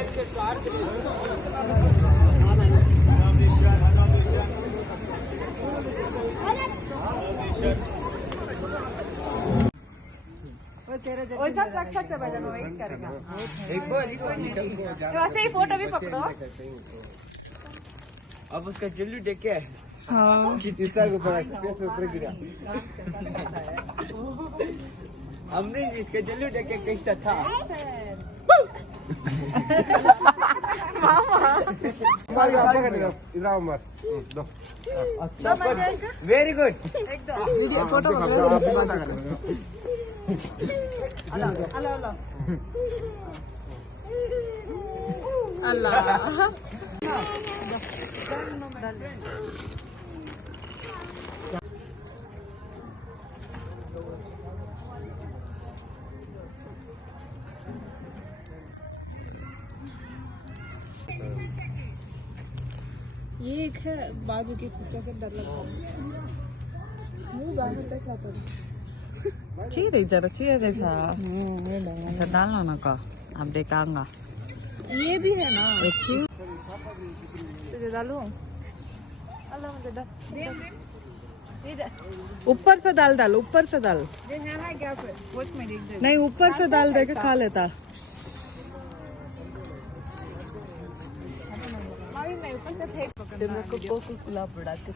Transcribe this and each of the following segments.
वैसा रख सकते भाई वेट करेगा तो ऐसे ही फोटो भी पकड़ो अब उसका जल्लू देखे हाँ ऊपर गिरा हमने इसका जल्लू देखे कैसा था वेरी गुड फोटो अल्लाह ये एक है बाजू की चीज कैसे डर लगता है मुंह बाहर तक आता है चीरे जरा चीरे सा डालना ना का आप देखांगा ये भी है ना एक तुझे डालूं अल्लाह मुझे ऊपर से डाल ऊपर से डाल क्या नहीं ऊपर से डाल दे के खा लेता कोकोकोला प्रोडक्ट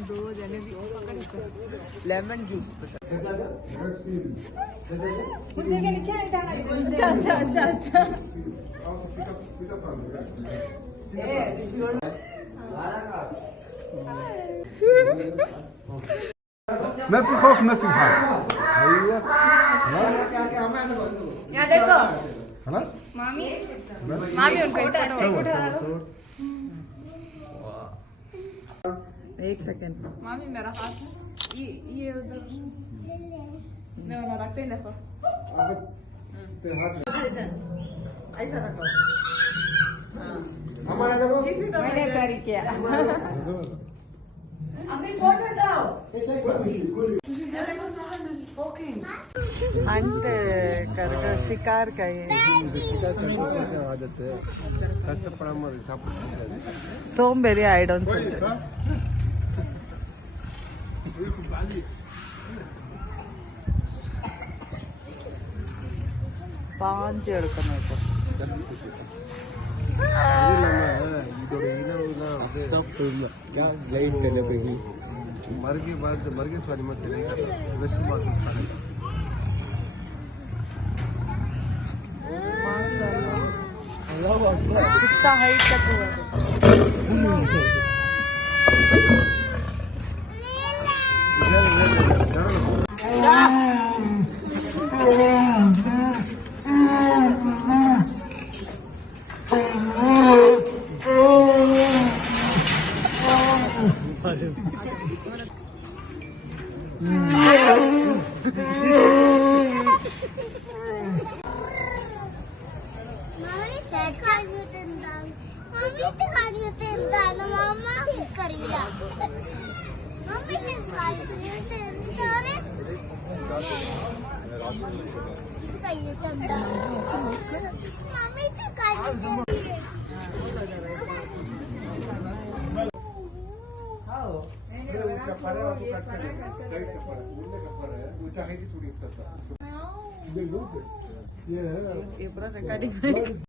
दो जने भी लेमन जूस अच्छा अच्छा अच्छा ما في خوف ما في حاجة ايوه यहाँ देखो خلاص मामी उनका फोटो एक सेकंड मामी मेरा हाथ ये उधर मैं रखते हैं देखो ऐसा रखो मैंने कैरी किया अभी फोटो उठाओ हंट कर शिकार का ये आदत है कष्टपड़ा सोमबेरी आई डोंट पांच எடுக்கணும் मरगे स्वारी मत कितना हाइट तक हुआ उसका परा आपको कट कर साइड का परा मुंडे का परा है उल्टा हाइट थोड़ी सा था ये पूरा रिकॉर्डिंग